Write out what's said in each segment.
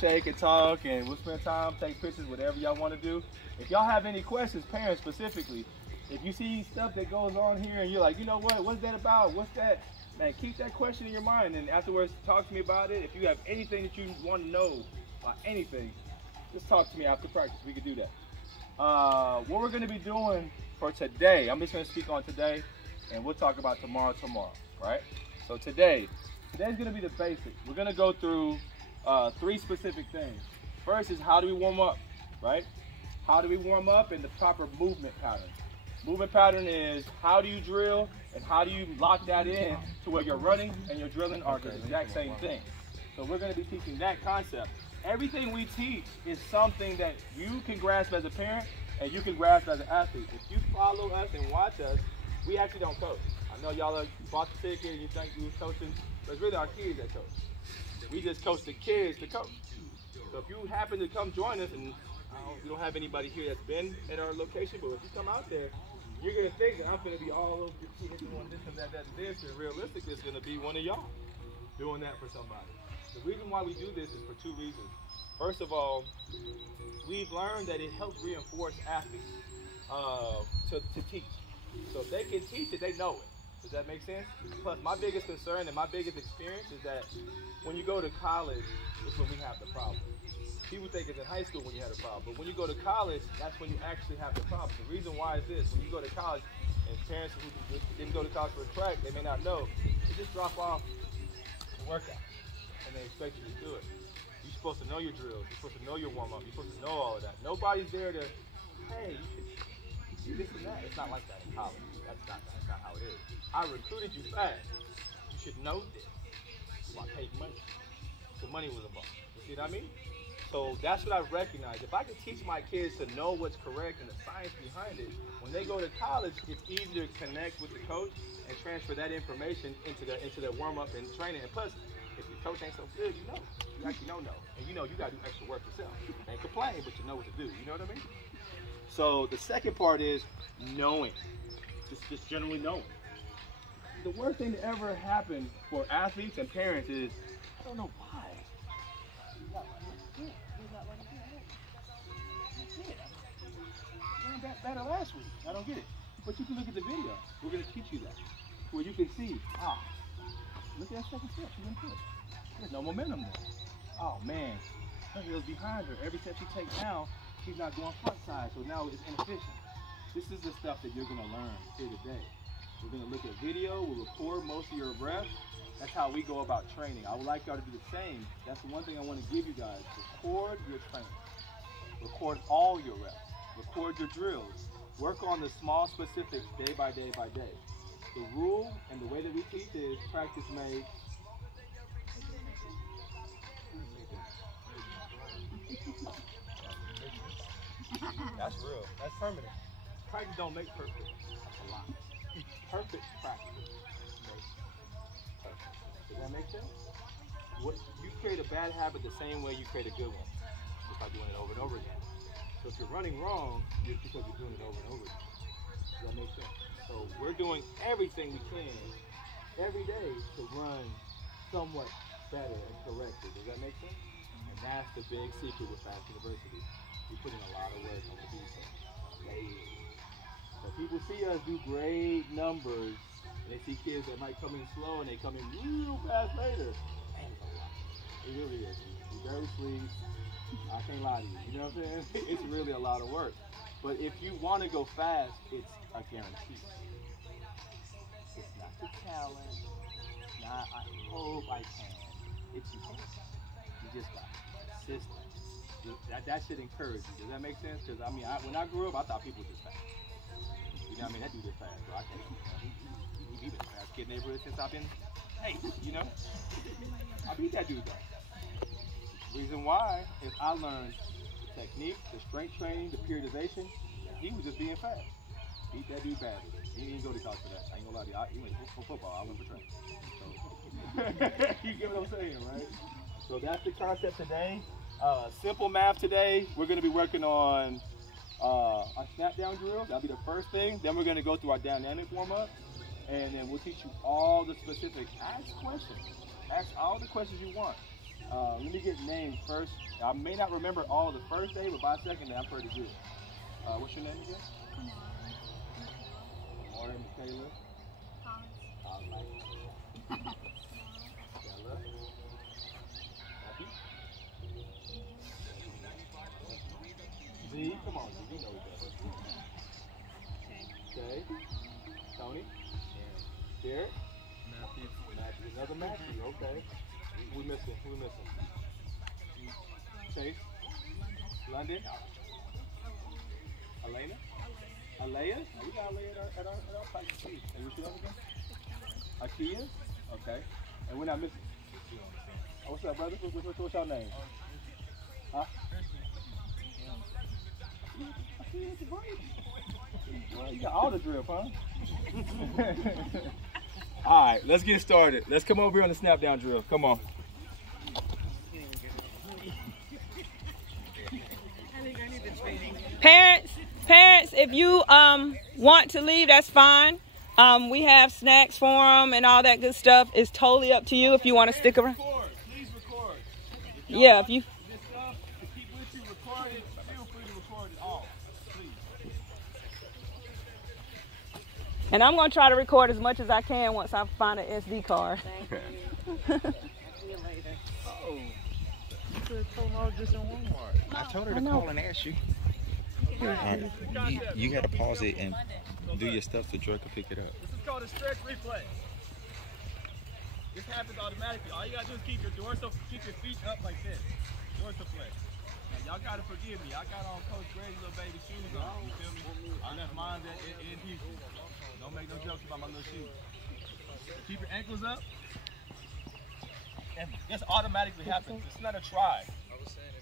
Shake and talk, and we'll spend time, take pictures, whatever y'all want to do. If y'all have any questions, parents specifically, if you see stuff that goes on here and you're like, you know what, what's that about? What's that? Man, keep that question in your mind, and afterwards talk to me about it. If you have anything that you want to know about anything, just talk to me after practice. We can do that. What we're going to be doing for today, I'm just going to speak on today, and we'll talk about tomorrow, right? So today's going to be the basics. We're going to go through 3 specific things. First is how do we warm up, right? How do we warm up and the proper movement pattern. Movement pattern is how do you drill and how do you lock that in to where you're running and you're drilling are the exact same thing. So we're going to be teaching that concept. Everything we teach is something that you can grasp as a parent and you can grasp as an athlete. If you follow us and watch us, we actually don't coach. I know y'all bought the ticket and you think we was coaching, but it's really our kids that coach. We just coach the kids to coach. So if you happen to come join us, and we don't have anybody here that's been at our location, but if you come out there, you're going to think that I'm going to be all over the kid doing this and that and this, and realistically it's going to be one of y'all doing that for somebody. The reason why we do this is for 2 reasons. First of all, we've learned that it helps reinforce athletes to teach. So if they can teach it, they know it. Does that make sense? Plus, my biggest concern and my biggest experience is that when you go to college, is when we have the problem. People think it's in high school when you have a problem, but when you go to college, that's when you actually have the problem. The reason why is this: when you go to college, and parents who didn't go to college for a track, they may not know, they just drop off the workout, and they expect you to do it. You're supposed to know your drills, you're supposed to know your warm-up, you're supposed to know all of that. Nobody's there to, hey, you this and that. It's not like that in college. That's not how it is. I recruited you fast. You should know this. So I paid money. So money was involved. You see what I mean? So that's what I recognize. If I can teach my kids to know what's correct and the science behind it, when they go to college, it's easier to connect with the coach and transfer that information into their warm-up and training. And plus, if your coach ain't so good, you actually know. And you got to do extra work yourself. Ain't complain, but you know what to do. You know what I mean? So the second part is knowing. Just generally knowing. The worst thing to ever happen for athletes and parents is, I don't know why. Better last week. I don't get it. But you can look at the video. We're going to teach you that. Where you can see, look at that second step. She didn't put. There's no momentum there. Oh man, look, it was behind her. Every step she takes now, she's not going front side, so now it's inefficient. This is the stuff that you're going to learn here today. We're going to look at video. We'll record most of your reps. That's how we go about training. I would like y'all to do the same. That's the one thing I want to give you guys. Record your training. Record all your reps. Record your drills. Work on the small specifics day by day by day. The rule and the way that we teach is practice makes. That's real. That's permanent. Practice don't make perfect. That's a lot. Perfect practice makes perfect. Does that make sense? You create a bad habit the same way you create a good one, just by doing it over and over again. So if you're running wrong, it's because you're doing it over and over again. Does that make sense? So we're doing everything we can every day to run somewhat better and correctly. Does that make sense? And that's the big secret with Fast University. We put in a lot of work on the defense. So people see us do great numbers, and they see kids that might come in slow and they come in real fast later. Man, it's a lot. It really is. You barely sleep. I can't lie to you. You know what I'm saying? It's really a lot of work. But if you want to go fast, it's a guarantee. It's not the talent. It's not, I hope I can. It's you can. You just got consistent. That should encourage you. Does that make sense? Because I mean, when I grew up, I thought people were just fast. You know what I mean? That dude is fast, bro. I can't. He been a fast kid in the neighborhood since I've been 8. You know? I beat that dude though. Reason why is I learned the technique, the strength training, the periodization. He was just being fast. Beat that dude badly. He didn't go to college for that. I ain't gonna lie to you. He went for football. I went for training. So you get what I'm saying, right? So that's the concept today. Simple math today. We're gonna be working on our snap down drill. That'll be the first thing. Then we're gonna go through our dynamic warm up, and then we'll teach you all the specifics. Ask questions. Ask all the questions you want. Let me get names first. I may not remember all the first day, but by second day, I'm pretty good. What's your name again? Kamara, Michaela. Stella. Happy. Z, come on, Z, you know each other. Okay. Tony. Derek. Matthew. Another Matthew, okay. We missing. Chase. London. Elena. Alea. Oh, we got Alea at our practice too. And what's your name again? Akia. Okay. And we're not missing. Oh, what's up, brother? What's your name? Huh? Well, you got all the drip, huh? All right, let's get started. Let's come over here on the snap down drill. Come on. Parents, if you want to leave, that's fine. We have snacks for them and all that good stuff. It's totally up to you if you want to stick around. Please record. Yeah, if you. This stuff to keep with you, record it. Feel free to record it all, please. And I'm going to try to record as much as I can once I find an SD card. Thank you. See you later. Oh, you could have told me I was just in Walmart. I told her to call and ask you. You got to pause it and do your stuff so Joy can pick it up. This is called a stretch replay. This happens automatically. All you gotta do is keep your feet up like this. Dorsal flex. Now y'all gotta forgive me. I got on Coach Grady's little baby shoes on. You feel me? I left mine in Houston. Don't make no jokes about my little shoes. Keep your ankles up. And this automatically happens. It's not a try.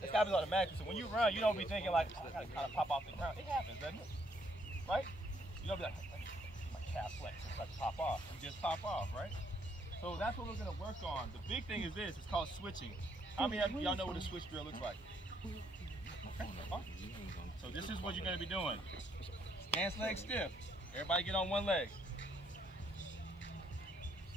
This happens automatically. So when you run, you don't be thinking like, oh, I gotta kind of pop off the ground. It happens, doesn't it? Right? You don't be like, my calf flex. It's like pop off. You just pop off, right? So that's what we're gonna work on. The big thing is this. It's called switching. How many of y'all know what a switch drill looks like? Okay. So this is what you're gonna be doing. Hands, legs stiff. Everybody get on one leg.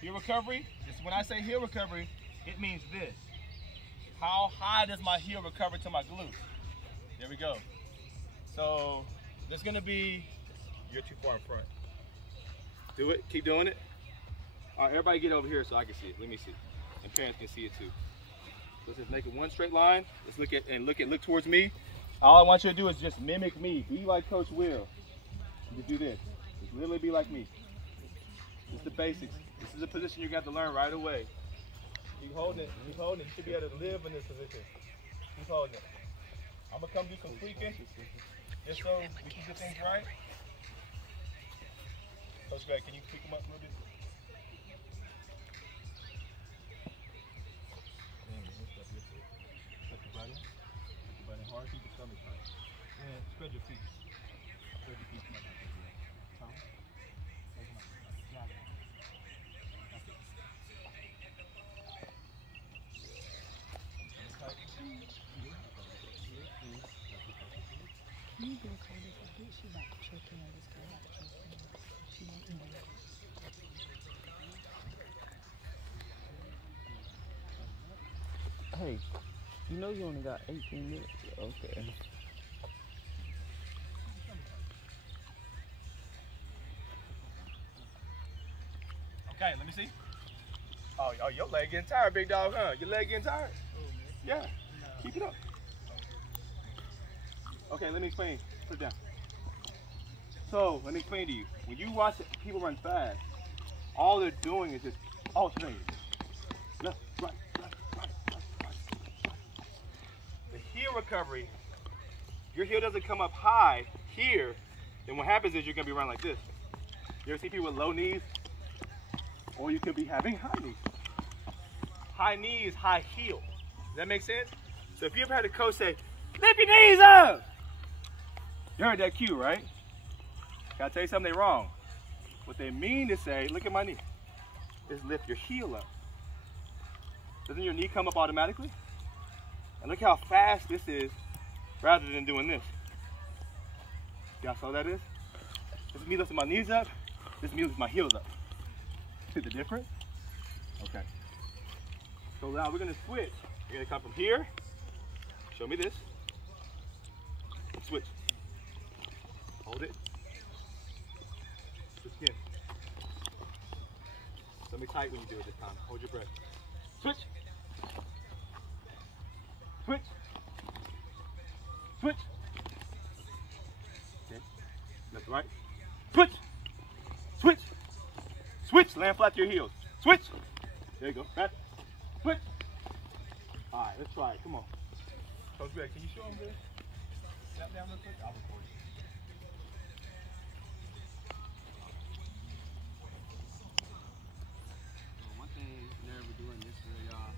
Heel recovery. This is when I say heel recovery, it means this. How high does my heel recover to my glute? There we go. So there's gonna be, you're too far in front. Do it, keep doing it. All right, everybody get over here so I can see it. Let me see. And parents can see it too. Let's just make it one straight line. Let's look towards me. All I want you to do is just mimic me. Be like Coach Will. Just do this. Just literally be like me. This is the basics. This is a position you got to learn right away. Keep holding it. Keep holding it. You should be able to live in this position. Keep holding it. I'm gonna come do some tweaking, just so we can get things right. Coach Greg, can you tweak them up a little bit? Let your butt in. Let your butt in hard. Keep your stomach tight. And spread your feet. Spread your feet. Tom. Hey, you know you only got 18 minutes. Okay. Okay, let me see. Oh, your leg getting tired, big dog, huh? Your leg getting tired? Yeah. Keep it up. Okay, let me explain. Put it down. So, let me explain to you. When you watch people run fast, all they're doing is just alternating. Left, right, left, right, left, right. The heel recovery, your heel doesn't come up high here, then what happens is you're going to be running like this. You ever see people with low knees? Or you could be having high knees. High knees, high heel. Does that make sense? So if you ever had a coach say, lift your knees up! You heard that cue, right? Can I tell you something wrong? What they mean to say, look at my knee, is lift your heel up. Doesn't your knee come up automatically? And look how fast this is rather than doing this. Y'all saw that is? This is me lifting my knees up. This is me lifting my heels up. See the difference? Okay. So now we're going to switch. You're gonna come from here. Show me this. Switch. Hold it. Switch again. Let me tight when you do it this time. Hold your breath. Switch. Switch. Switch. Okay. Left to right. Switch. Switch. Switch. Land flat to your heels. Switch. There you go. Back. Switch. All right, let's try it. Come on. Coach Greg, can you show him this? Step down real quick. I'll record you. One thing whenever we're doing this for y'all,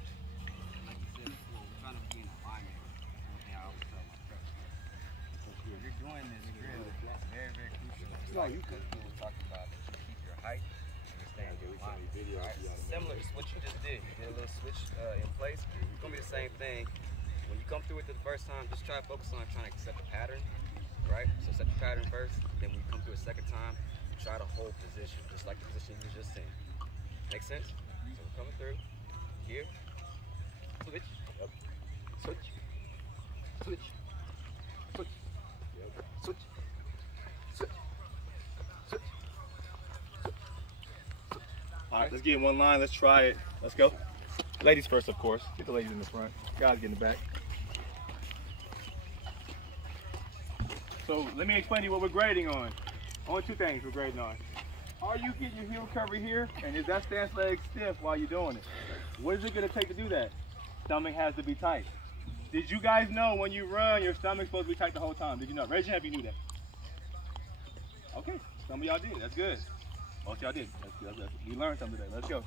like you said before, we're trying to be in alignment. One thing I always tell my prep. If you're doing this drill, that's very, very crucial. Like you could talk about that you keep your height and you stay in alignment. Right? Similar to what you just did. You did a little switch in place. It's gonna be the same thing. When you come through with it the first time, just try to focus on trying to set the pattern, right? So set the pattern first, then when you come through a second time, try to hold position, just like the position you were just in. Make sense? So we're coming through, here, switch, yep. Switch, switch, switch, yep. Switch, switch, switch, switch. All right, let's get in one line, let's try it. Let's go. Ladies first, of course. Get the ladies in the front. Guys get in the back. So let me explain to you what we're grading on. Only two things we're grading on. Are you getting your heel recovery here? And is that stance leg stiff while you're doing it? What is it going to take to do that? Stomach has to be tight. Did you guys know when you run, your stomach's supposed to be tight the whole time? Did you know? Raise your hand if you knew that. Okay, some of y'all did. That's good. Most of y'all did. That's, we learned something today. Let's go.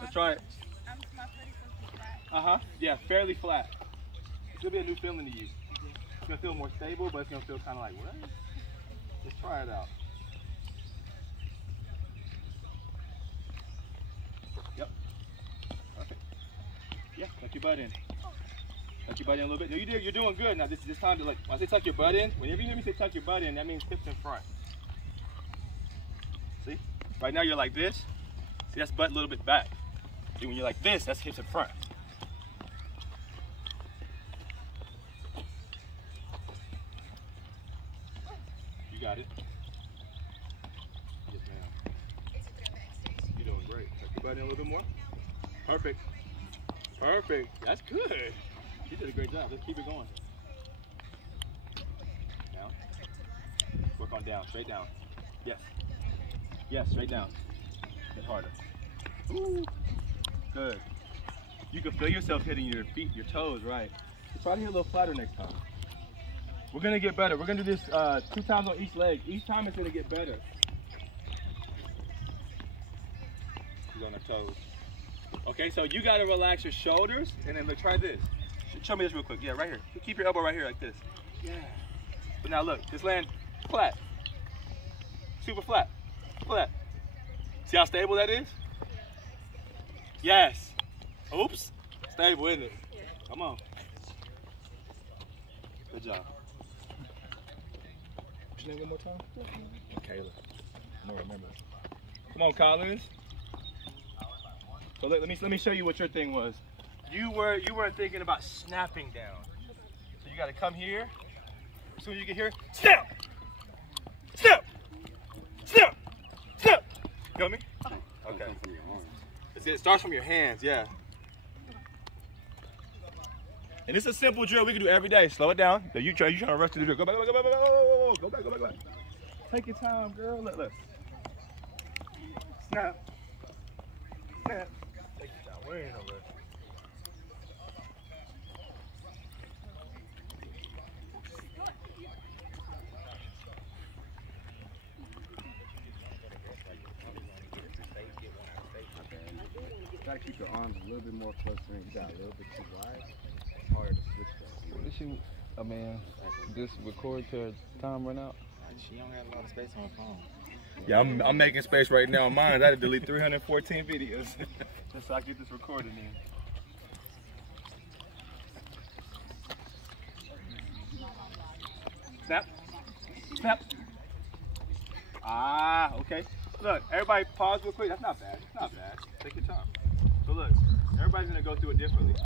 Let's try it. Yeah, fairly flat. It's gonna be a new feeling to you. It's gonna feel more stable, but it's gonna feel kind of like, what? Let's try it out. Yep. Perfect. Yeah, tuck your butt in. Tuck your butt in a little bit. No, you're doing good. Now this time to, like, when I say tuck your butt in, whenever you hear me say tuck your butt in, that means hips in front. See? Right now you're like this. See, that's butt a little bit back. See, when you're like this, that's hips in front. You got it. Yes, ma'am. You're doing great. Tuck your butt in a little bit more. Perfect. Perfect. That's good. You did a great job. Let's keep it going. Down. Work on down. Straight down. Yes. Yes, straight down. Hit harder. Ooh. Good. You can feel yourself hitting your feet, your toes, right? Try to hit a little flatter next time. We're gonna get better. We're gonna do this 2 times on each leg. Each time it's gonna get better. He's on the toes. Okay, so you gotta relax your shoulders, and then look, try this. Show me this real quick. Yeah, right here. Keep your elbow right here like this. Yeah. But now look, just land flat. Super flat. Flat. See how stable that is? Yes. Oops. Stable, isn't it? Yeah. Come on. Good job. What's your name one more time? Kayla. I don't remember. Come on, Collins. So let me show you what your thing was. You weren't thinking about snapping down. So you got to come here. As soon as you get here, snap, snap, snap, snap. You got me? Okay. It starts from your hands, yeah. And it's a simple drill we can do every day. Slow it down. You trying to rush to the drill. Go back, go back, go back, go back, go back, go back. Take your time, girl. Look. Snap. Snap. Take your time. We ain't no rush. Try to keep your arms a little bit more close to you. Got a little bit too wide. It's harder to switch though. What she, I mean, just record till time run out? She don't have a lot of space on her phone. Yeah, I'm making space right now on mine. I had to delete 314 videos just so I get this recorded in. Snap. Snap. Ah, okay. Look, everybody pause real quick. That's not bad. It's not bad. Take your time. So look, everybody's gonna go through it differently.